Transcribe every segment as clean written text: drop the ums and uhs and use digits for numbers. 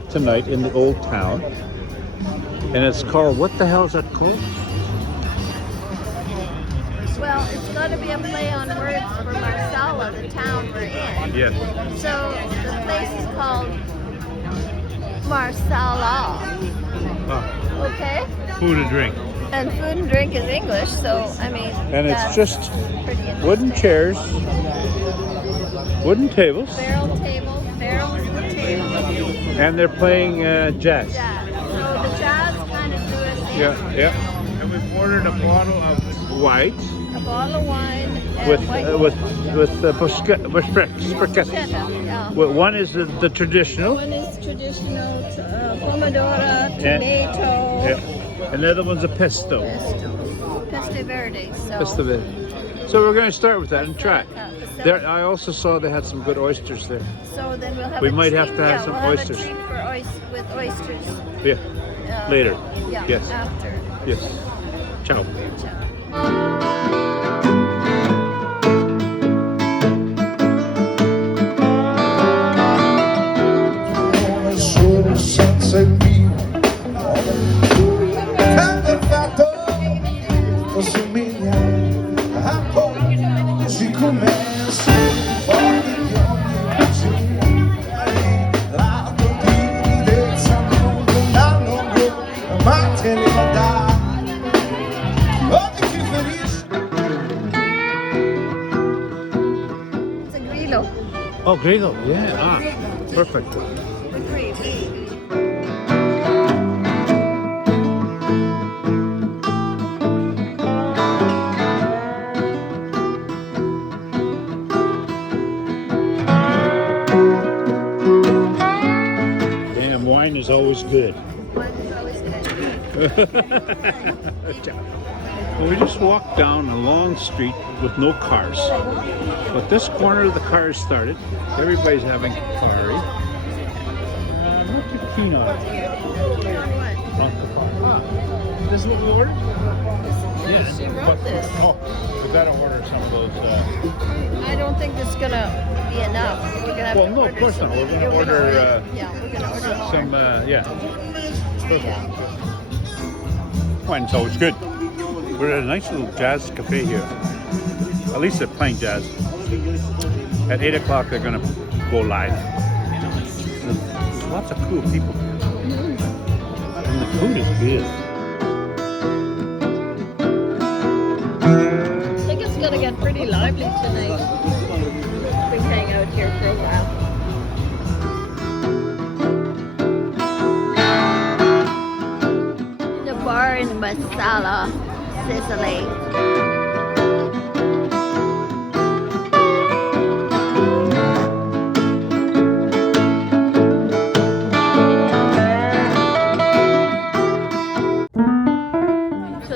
spot tonight in the old town. And it's called, what the hell is that called? Well, it's going to be a play on words for Marsala, the town we're in. Yes. So the place is called Marsallah. Ah, Okay? food and drink. And food and drink is English, so I mean. And it's just pretty interesting. wooden chairs, wooden tables, Barrel tables, barrels of tables. and they're playing jazz. Jazz. So the jazz kind of drew us in. Yeah. And we've ordered a bottle of white A bottle of wine and with white bruschetta. yeah. Well, one is the traditional. One is traditional pomodoro, tomato, Yeah. Another one's a pesto. pesto verde. So Pesto verde. So we're going to start with that and try. so, There, I also saw they had some good oysters there. so then we'll have We a might treat, have to have some we'll oysters. Have a treat for with oysters. Yeah. Later. Yeah. Yes. After. Yes. Ciao. Senza il mio tanto fatto somiglia a poi si comincia fuori di ogni la tua timidezza non la lungo ma te ne dà oggi ti ferisce. It's a grillo. Oh, grillo. Yeah. Ah, perfect. With gravy. Damn, wine is always good. Wine is always good. Well, we just walked down a long street with no cars. But this corner of the cars started. Everybody's having Kafari. I'm not too keen on it. On Kafari. This is what we ordered? Yes. She wrote this. Oh, we gotta order some of those. I don't think it's gonna be enough. We're gonna have Well, to no, of order course some. not. We're gonna Yeah, order, yeah, we're gonna order more. some, yeah. Yeah. Wine is always good. We're at a nice little jazz cafe here. At least they're playing jazz. At 8 o'clock they're gonna go live. There's lots of cool people here. And the food is good. I think it's gonna get pretty lively tonight. We hang out here for a while. The bar in Marsala, Sicily.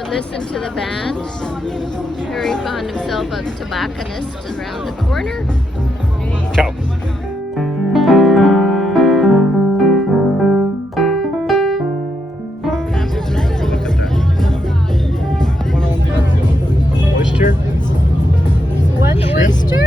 Listen to the band. Harry found himself a tobacconist around the corner. Ciao. Look at that. Oyster? One Shrimp? oyster?